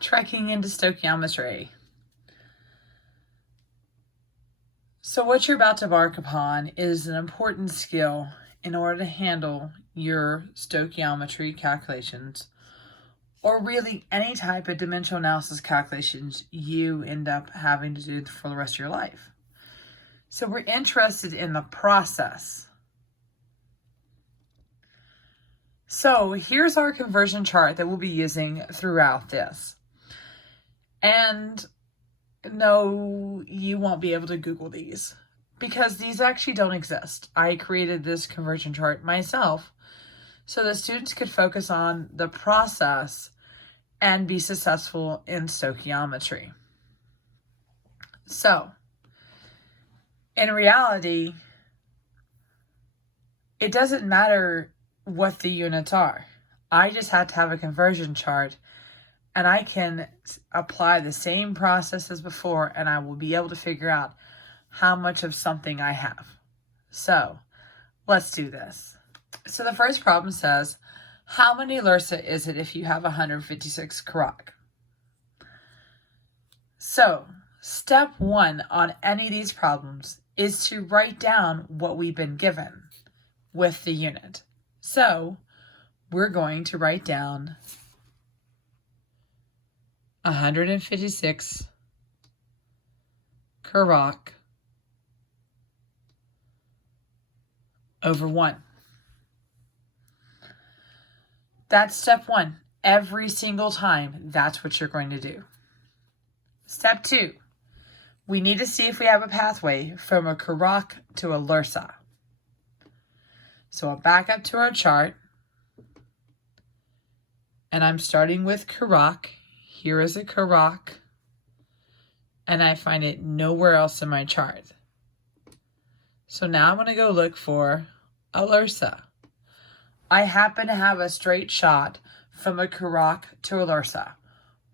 Trekking into stoichiometry. So what you're about to embark upon is an important skill in order to handle your stoichiometry calculations, or really any type of dimensional analysis calculations you end up having to do for the rest of your life. So we're interested in the process. So here's our conversion chart that we'll be using throughout this. And no, you won't be able to Google these because these actually don't exist. I created this conversion chart myself so that students could focus on the process and be successful in stoichiometry. So, in reality, it doesn't matter what the units are. I just had to have a conversion chart, and I can apply the same process as before, and I will be able to figure out how much of something I have. So, let's do this. So the first problem says, how many lursa is it if you have 156 karak? So, step one on any of these problems is to write down what we've been given with the unit. So, we're going to write down 156 karak over 1. That's step one. Every single time, that's what you're going to do. Step two, we need to see if we have a pathway from a karak to a lursa. So I'll back up to our chart, and I'm starting with karak. Here is a karak, and I find it nowhere else in my chart. So now I'm going to go look for a lursa. I happen to have a straight shot from a karak to a lursa.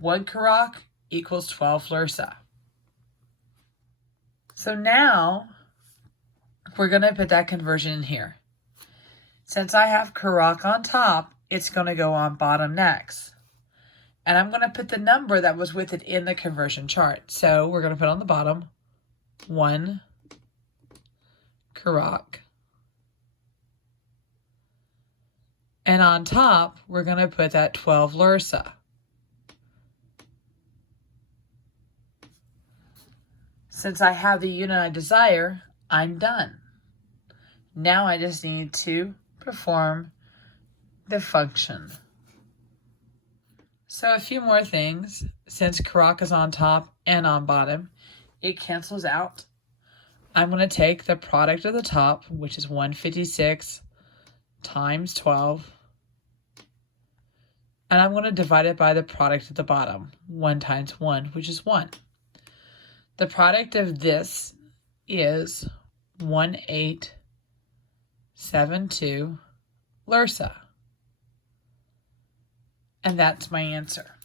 1 karak equals 12 lursa. So now we're going to put that conversion in here. Since I have karak on top, it's going to go on bottom next. And I'm going to put the number that was with it in the conversion chart. So we're going to put on the bottom 1 karak. And on top, we're going to put that 12 lursa. Since I have the unit I desire, I'm done. Now I just need to perform the function. So a few more things. Since karak is on top and on bottom, it cancels out. I'm going to take the product of the top, which is 156 times 12. And I'm going to divide it by the product at the bottom, 1 times 1, which is 1. The product of this is 1872 lursa. And that's my answer.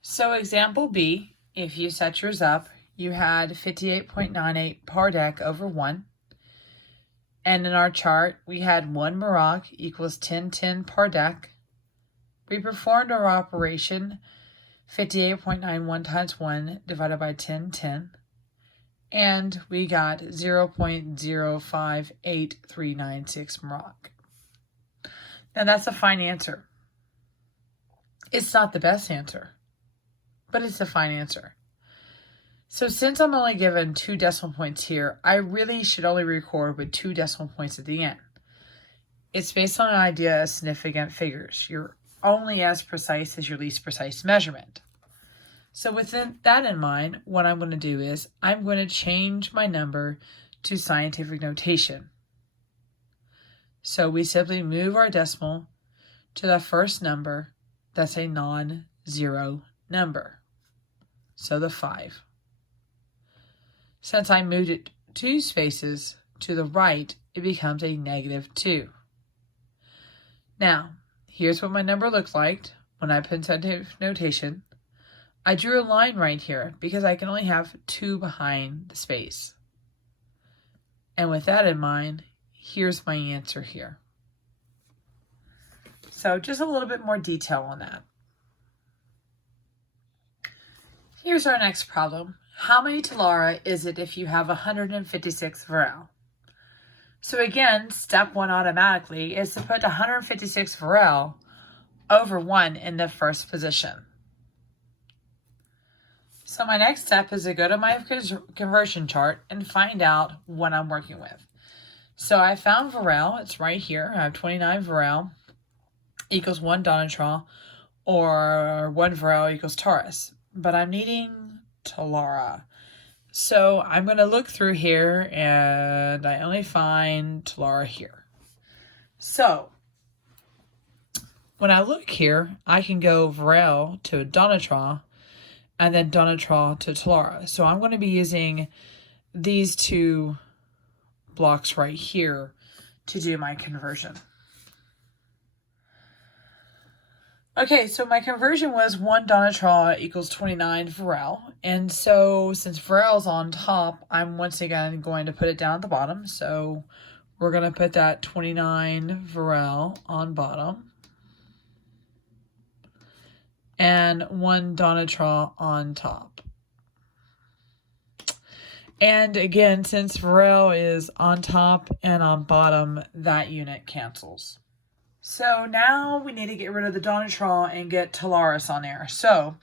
So example B, if you set yours up, you had 58.98 par deck over 1. And in our chart, we had 1 Maroc equals 1010 par deck. We performed our operation 58.91 times 1 divided by 1010. And we got 0.058396 Maroc. Now that's a fine answer. It's not the best answer, but it's a fine answer. So since I'm only given 2 decimal points here, I really should only record with 2 decimal points at the end. It's based on an idea of significant figures. You're only as precise as your least precise measurement. So with that in mind, what I'm going to do is I'm going to change my number to scientific notation. So we simply move our decimal to the first number that's a non-zero number. So the 5. Since I moved it 2 spaces to the right, it becomes a -2. Now, here's what my number looked like when I put in scientific notation. I drew a line right here because I can only have 2 behind the space. And with that in mind, here's my answer here. So just a little bit more detail on that. Here's our next problem. How many Talara is it if you have 156 Varel? So again, step 1 automatically is to put 156 Varel over 1 in the first position. So my next step is to go to my conversion chart and find out what I'm working with. So I found Varel. It's right here. I have 29 Varel equals 1 Donatron, or 1 Varel equals Taurus. But I'm needing Talara. So I'm going to look through here, and I only find Talara here. So when I look here, I can go Varel to Donatron, and then Donatron to Talara. So I'm going to be using these 2 blocks right here to do my conversion. Okay, so my conversion was 1 Donatron equals 29 Varel. And so since Varel's on top, I'm once again going to put it down at the bottom. So we're going to put that 29 Varel on bottom. And 1 Donatron on top. And again, since Varel is on top and on bottom, that unit cancels. So now we need to get rid of the Donatron and get Talaris on there. So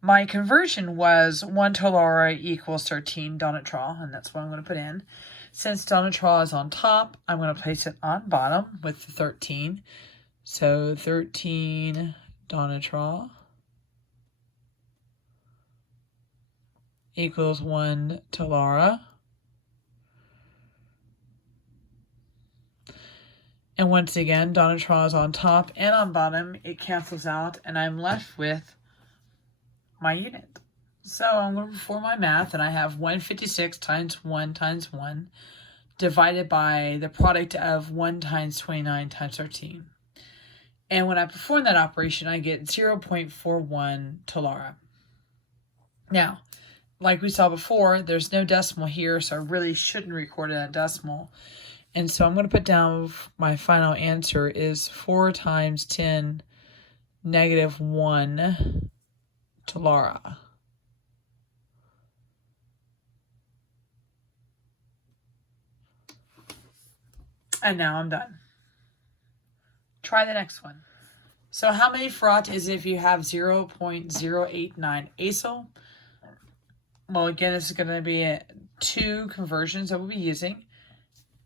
my conversion was 1 Talara equals 13 Donatron, and that's what I'm going to put in. Since Donatron is on top, I'm going to place it on bottom with the 13. So 13 Donatron equals 1 Talara. And once again, Donatron is on top and on bottom. It cancels out, and I'm left with my unit. So I'm going to perform my math, and I have 156 times 1 times 1 divided by the product of 1 times 29 times 13. And when I perform that operation, I get 0.41 Talara. Now, like we saw before, there's no decimal here, so I really shouldn't record it at decimal. And so I'm going to put down my final answer is 4 times 10 negative 1 Talara. And now I'm done. Try the next one. So how many Farad is it if you have 0.089 ASIL? Well, again, this is going to be 2 conversions that we'll be using.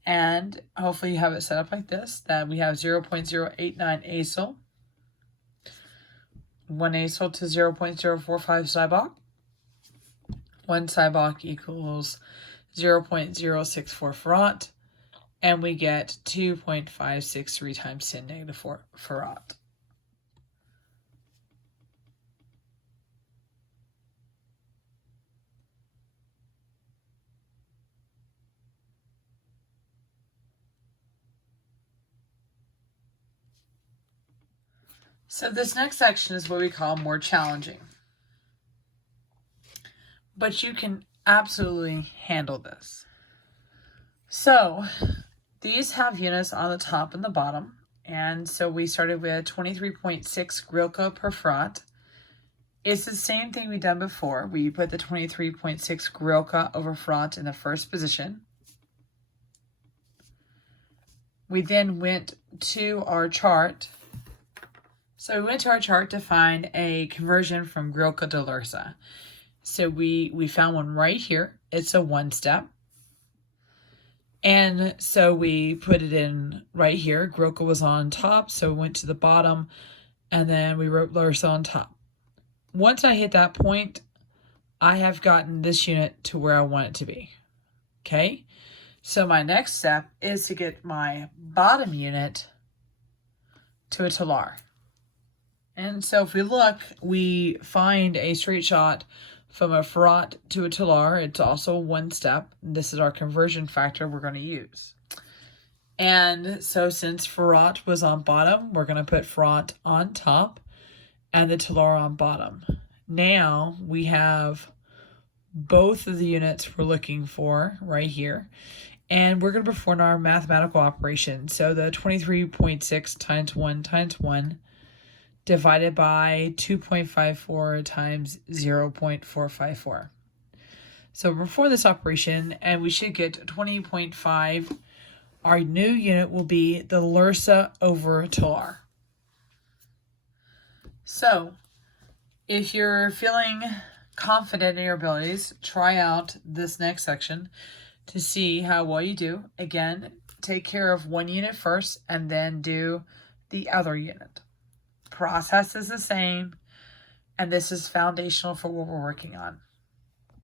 And hopefully you have it set up like this, that we have 0.089 ASIL, 1 ASIL to 0.045 Cybok. 1 Cybok equals 0.064 Farad, and we get 2.563 times 10 negative 4 Farad. So this next section is what we call more challenging. But you can absolutely handle this. So these have units on the top and the bottom. And so we started with 23.6 Grilka per Farad. It's the same thing we done before. We put the 23.6 Grilka over Farad in the first position. We then went to our chart. So we went to our chart to find a conversion from Grilka to Lursa. So we found one right here. It's a 1-step. And so we put it in right here. Grilka was on top, so we went to the bottom, and then we wrote Lursa on top. Once I hit that point, I have gotten this unit to where I want it to be. Okay? So my next step is to get my bottom unit to a Talar. And so if we look, we find a straight shot from a Farad to a Talar. It's also 1-step. This is our conversion factor we're going to use. And so since Farad was on bottom, we're going to put Farad on top and the Talar on bottom. Now we have both of the units we're looking for right here. And we're going to perform our mathematical operation. So the 23.6 times 1 times 1 divided by 2.54 times 0.454. So perform this operation, and we should get 20.5. Our new unit will be the Lursa over Talar. So, if you're feeling confident in your abilities, try out this next section to see how well you do. Again, take care of one unit first and then do the other unit. Process is the same, and this is foundational for what we're working on.